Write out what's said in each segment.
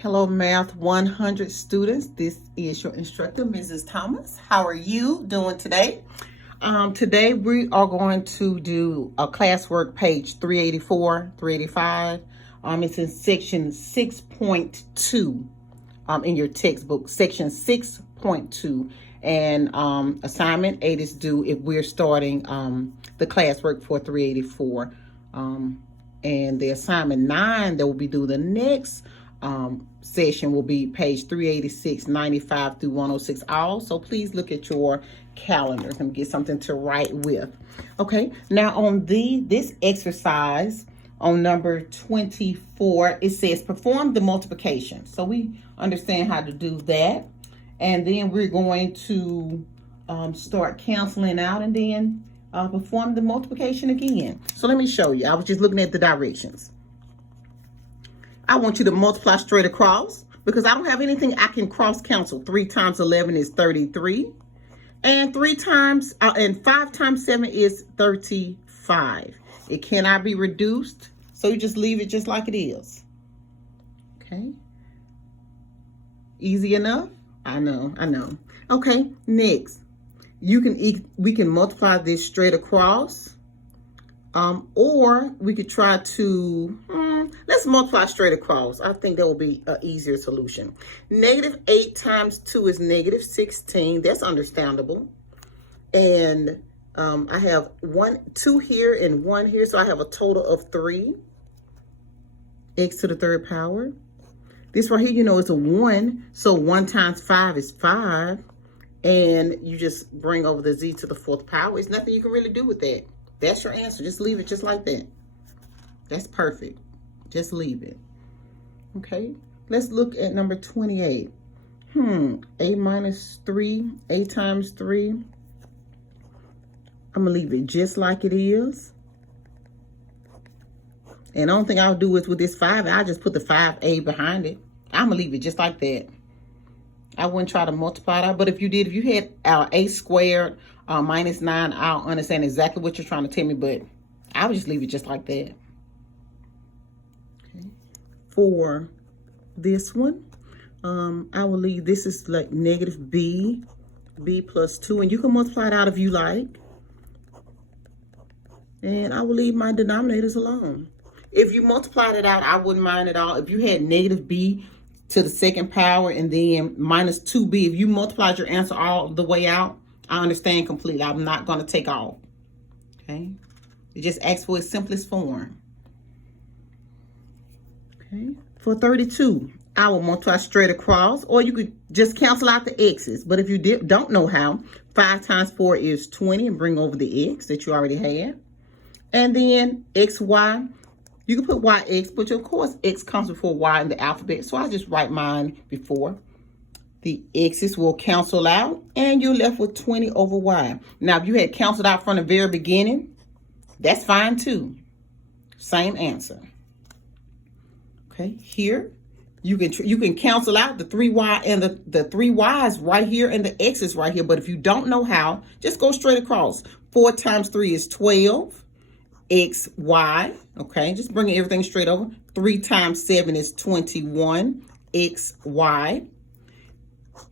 Hello, Math 100 students. This is your instructor, Mrs. Thomas. How are you doing today? Today we are going to do a classwork page 384, 385. It's in section 6.2 in your textbook, section 6.2. And assignment 8 is due if we're starting the classwork for 384. And the assignment 9 that will be due the next session will be page 386, 95 through 106 all. So please look at your calendars and get something to write with. Okay, now on this exercise on number 24, it says perform the multiplication. So we understand how to do that. And then we're going to start canceling out and then perform the multiplication again. So let me show you. I was just looking at the directions. I want you to multiply straight across because I don't have anything I can cross cancel. 3 times 11 is 33. And 5 times 7 is 35. It cannot be reduced. So you just leave it just like it is. Okay. Easy enough? I know. Okay, next. We can multiply this straight across. Or we could try to, let's multiply straight across. I think that will be an easier solution. Negative 8 times 2 is negative 16. That's understandable. And I have 2 here and 1 here. So I have a total of 3. X to the 3rd power. This right here, you know, is a 1. So 1 times 5 is 5. And you just bring over the z to the 4th power. There's nothing you can really do with that. That's your answer. Just leave it just like that. That's perfect. Just leave it. Okay. Let's look at number 28. A minus 3. A times 3. I'm going to leave it just like it is. And the only thing I'll do is with this 5, I'll just put the 5a behind it. I'm going to leave it just like that. I wouldn't try to multiply it out. But if you had a squared minus 9, I'll understand exactly what you're trying to tell me. But I would just leave it just like that. Okay. For this one, I will leave, this is like negative b plus 2. And you can multiply it out if you like. And I will leave my denominators alone. If you multiplied it out, I wouldn't mind at all. If you had negative b to the 2nd power and then minus 2b, if you multiplied your answer all the way out, I understand completely. I'm not going to take off. Okay. It just asks for its simplest form. Okay. For 32, I will multiply straight across, or you could just cancel out the x's. But if you don't know how, 5 times 4 is 20 and bring over the x that you already had. And then xy. You can put yx, but of course, x comes before y in the alphabet. So I just write mine before. The x's will cancel out, and you're left with 20 over y. Now, if you had canceled out from the very beginning, that's fine too. Same answer. Okay, here, you can cancel out the 3y and the 3y's right here and the x's right here. But if you don't know how, just go straight across. 4 times 3 is 12. XY, okay, just bringing everything straight over. 3 times 7 is 21. XY.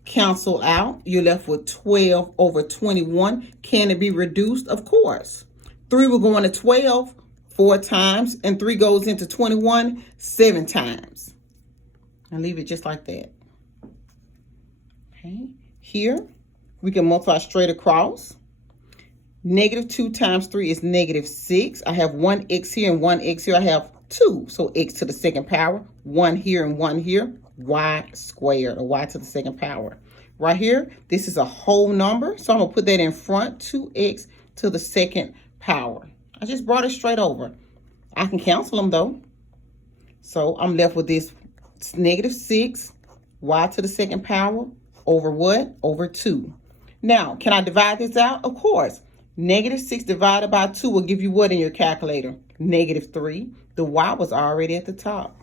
Cancel out. You're left with 12 over 21. Can it be reduced? Of course. 3 will go into 12 4 times, and 3 goes into 21 7 times. And leave it just like that. Okay. Here, we can multiply straight across. Negative 2 times 3 is negative 6. I have 1 x here and 1 x here. I have 2. So x to the 2nd power. 1 here and 1 here. Y squared, or y to the 2nd power. Right here, this is a whole number. So I'm going to put that in front. 2x to the 2nd power. I just brought it straight over. I can cancel them though. So I'm left with this negative 6. Y to the 2nd power. Over what? Over 2. Now, can I divide this out? Of course. Negative 6 divided by 2 will give you what in your calculator? Negative 3. The y was already at the top.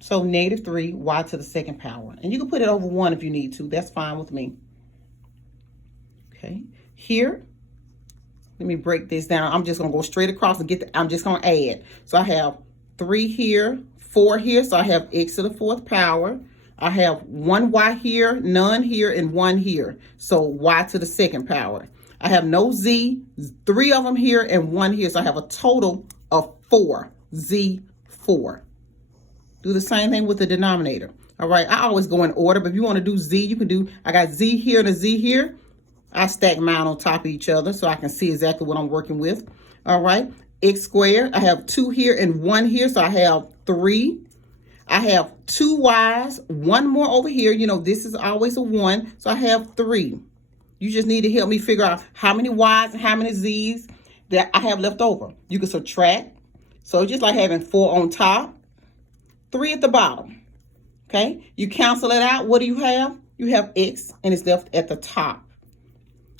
So negative 3, y to the 2nd power. And you can put it over 1 if you need to. That's fine with me. Okay. Here, let me break this down. I'm just going to go straight across and I'm just going to add. So I have 3 here, 4 here, so I have x to the 4th power. I have 1 y here, none here, and 1 here. So y to the 2nd power. I have no z, 3 of them here, and 1 here. So I have a total of 4, z4. Do the same thing with the denominator. All right, I always go in order, but if you want to do z, you can do, I got z here and a z here. I stack mine on top of each other so I can see exactly what I'm working with. All right, x squared, I have 2 here and 1 here, so I have 3. I have 2 y's, 1 more over here. You know, this is always a 1, so I have 3. You just need to help me figure out how many y's and how many z's that I have left over. You can subtract. So just like having 4 on top, 3 at the bottom. Okay, you cancel it out. What do you have? You have x, and it's left at the top.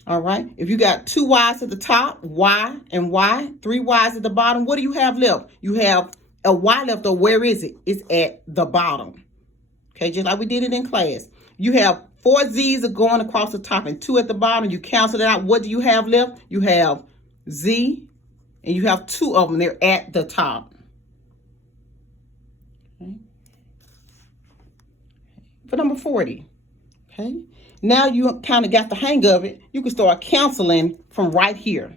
All right, if you got 2 y's at the top, y and y, 3 y's at the bottom, what do you have left? You have a y left over. Where is it? It's at the bottom. Okay, just like we did it in class. You have 4 z's are going across the top and 2 at the bottom. You cancel it out. What do you have left? You have z, and you have 2 of them. They're at the top. Okay. For number 40. Okay. Now you kind of got the hang of it. You can start canceling from right here.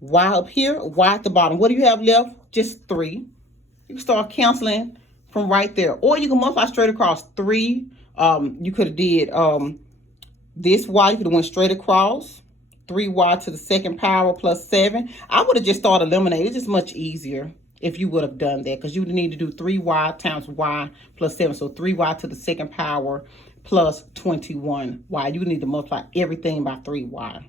Y up here, y at the bottom. What do you have left? Just 3. You can start canceling from right there. Or you can multiply straight across 3. You could have did this y. You could have went straight across. 3y to the 2nd power plus 7. I would have just started eliminating. It's just much easier if you would have done that, because you would need to do 3y times y plus 7. So 3y to the 2nd power plus 21y. You would need to multiply everything by 3y.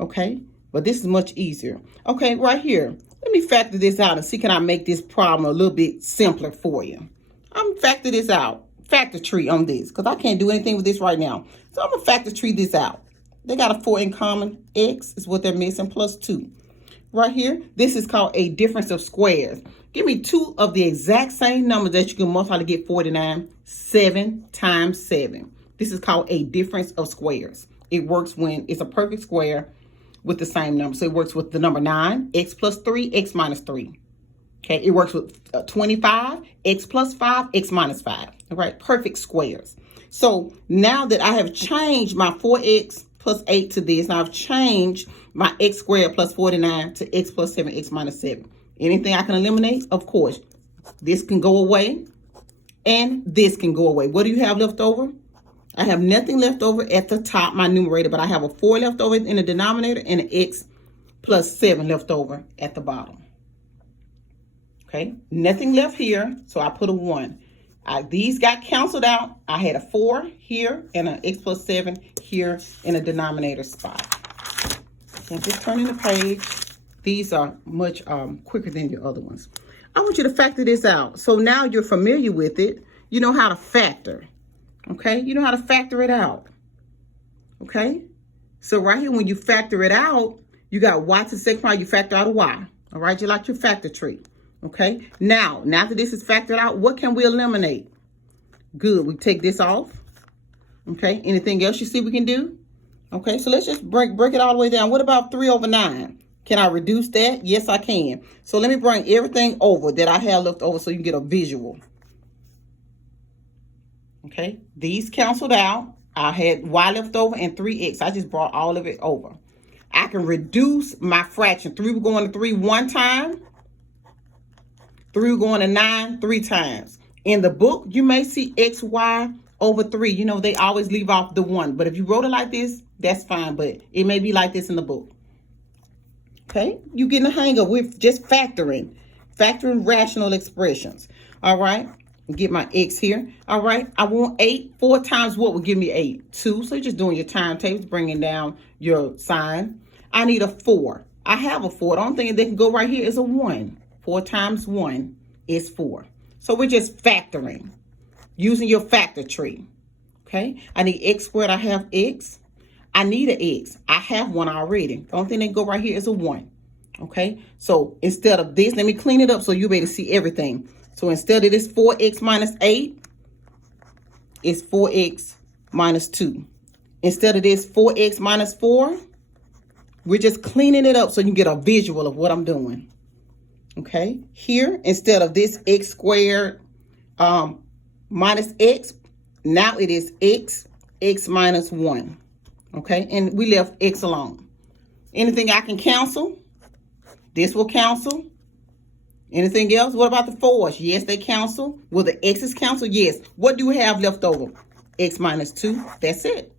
Okay, but this is much easier. Okay, right here. Let me factor this out and see, can I make this problem a little bit simpler for you? I'm going to factor this out. Factor tree on this, because I can't do anything with this right now. So I'm going to factor tree this out. They got a 4 in common. X is what they're missing, plus 2. Right here, this is called a difference of squares. Give me 2 of the exact same numbers that you can multiply to get 49. 7 times 7. This is called a difference of squares. It works when it's a perfect square with the same number. So it works with the number 9, x plus 3, x minus 3. Okay, it works with 25, x plus 5, x minus 5. All right, perfect squares. So now that I have changed my 4x plus 8 to this, and I've changed my x squared plus 49 to x plus 7, x minus 7. Anything I can eliminate? Of course. This can go away, and this can go away. What do you have left over? I have nothing left over at the top, my numerator, but I have a 4 left over in the denominator and an x plus 7 left over at the bottom. Okay, nothing left here, so I put a 1. These got canceled out. I had a 4 here and an x plus 7 here in a denominator spot. So just turning the page. These are much quicker than your other ones. I want you to factor this out. So now you're familiar with it. You know how to factor. Okay, you know how to factor it out. Okay, so right here, when you factor it out, you got y to the 2nd power, you factor out a y. All right, you like your factor tree. Okay, now that this is factored out, what can we eliminate? Good, we take this off. Okay, anything else you see we can do? Okay, so let's just break it all the way down. What about 3 over 9? Can I reduce that? Yes, I can. So let me bring everything over that I have left over so you can get a visual. Okay, these canceled out. I had y left over and 3x. I just brought all of it over. I can reduce my fraction. 3 will go into 3 one time. 3 will go into 9 3 times. In the book, you may see x, y over 3. You know, they always leave off the 1. But if you wrote it like this, that's fine. But it may be like this in the book. Okay, you getting the hang of with just factoring rational expressions. All right, get my x here. All right, I want 8. 4 times what will give me 8? 2. So you're just doing your timetables, bringing down your sign. I need a 4. I have a 4. The only thing that can go right here is a 1. 4 times 1 is 4. So we're just factoring using your factor tree. Okay, I need x squared. I have x. I need an x. I have 1 already. The only thing that can go right here is a 1. Okay, so instead of this, let me clean it up so you'll be able to see everything. So instead of this 4x minus 8, it's 4x minus 2. Instead of this 4x minus 4, we're just cleaning it up so you can get a visual of what I'm doing. Okay, here, instead of this x squared minus x, now it is x minus 1. Okay, and we left x alone. Anything I can cancel? This will cancel. Anything else? What about the 4's? Yes, they cancel. Will the x's cancel? Yes. What do we have left over? X minus 2. That's it.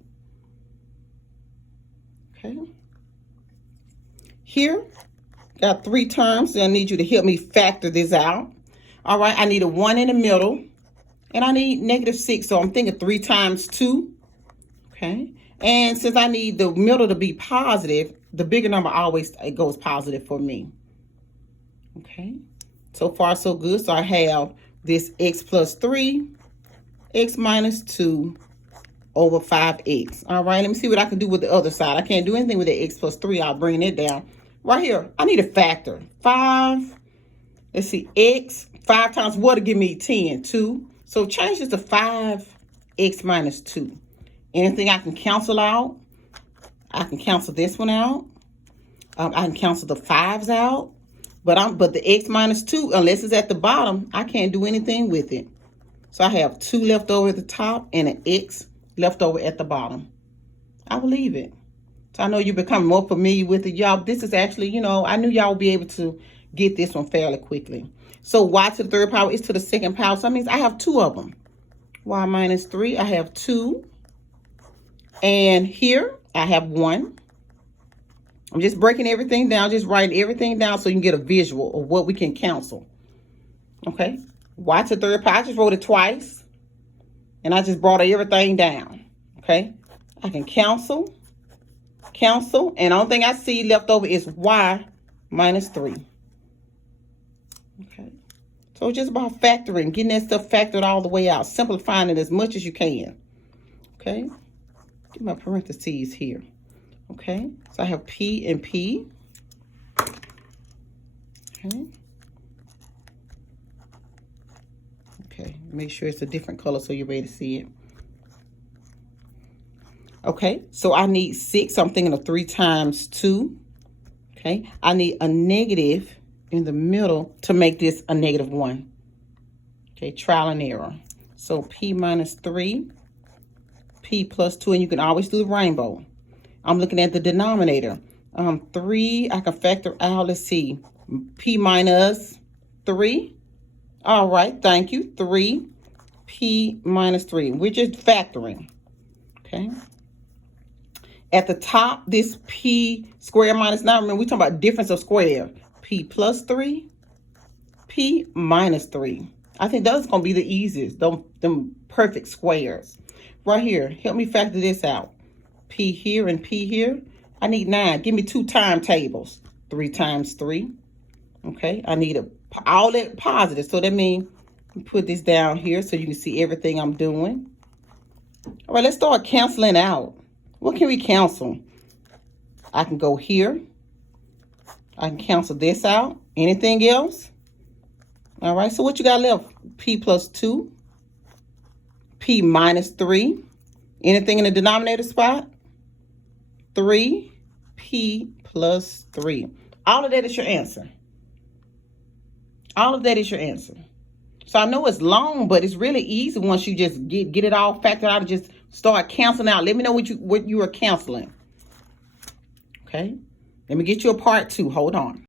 Okay. Here, got 3 terms, so I need you to help me factor this out. All right, I need a 1 in the middle, and I need -6, so I'm thinking 3 times 2. Okay, and since I need the middle to be positive, the bigger number always goes positive for me. Okay, so far so good. So I have this x plus 3, x minus 2 over 5x. All right, let me see what I can do with the other side. I can't do anything with the x plus 3. I'll bring it down. Right here, I need a factor. 5, let's see, x, 5 times what to give me 10? 2. So change this to 5x minus 2. Anything I can cancel out? I can cancel this one out. I can cancel the 5's out. But the x minus 2, unless it's at the bottom, I can't do anything with it. So I have 2 left over at the top and an x left over at the bottom. I will leave it. So I know you're becoming more familiar with it, y'all. This is actually, you know, I knew y'all would be able to get this one fairly quickly. So y to the 3rd power is to the 2nd power. So that means I have 2 of them. Y minus 3, I have 2. And here, I have 1. I'm just breaking everything down, just writing everything down so you can get a visual of what we can cancel. Okay, y to the 3rd power, I just wrote it twice. And I just brought everything down. Okay, I can cancel, and the only thing I see left over is y minus 3. Okay, so it's just about factoring, getting that stuff factored all the way out, simplifying it as much as you can. Okay, get my parentheses here. Okay, so I have P and P. Okay. Okay, make sure it's a different color so you're ready to see it. Okay, so I need 6. I'm thinking of 3 times 2. Okay, I need a negative in the middle to make this a -1. Okay, trial and error. So P minus 3, P plus 2, and you can always do the rainbow. I'm looking at the denominator. 3, I can factor out, let's see, P minus 3. All right, thank you. 3, P minus 3. We're just factoring, okay? At the top, this P squared minus 9, remember we're talking about difference of square. P plus 3, P minus 3. I think those are going to be the easiest, them perfect squares. Right here, help me factor this out. P here and P here. I need 9. Give me 2 timetables. 3 times 3. Okay, I need all that positive. So that means put this down here so you can see everything I'm doing. All right, let's start canceling out. What can we cancel? I can go here. I can cancel this out. Anything else? All right, so what you got left? P plus 2. P minus 3. Anything in the denominator spot? 3, P plus 3. All of that is your answer. All of that is your answer. So I know it's long, but it's really easy once you just get it all factored out and just start canceling out. Let me know what you are canceling. Okay? Let me get you a part 2. Hold on.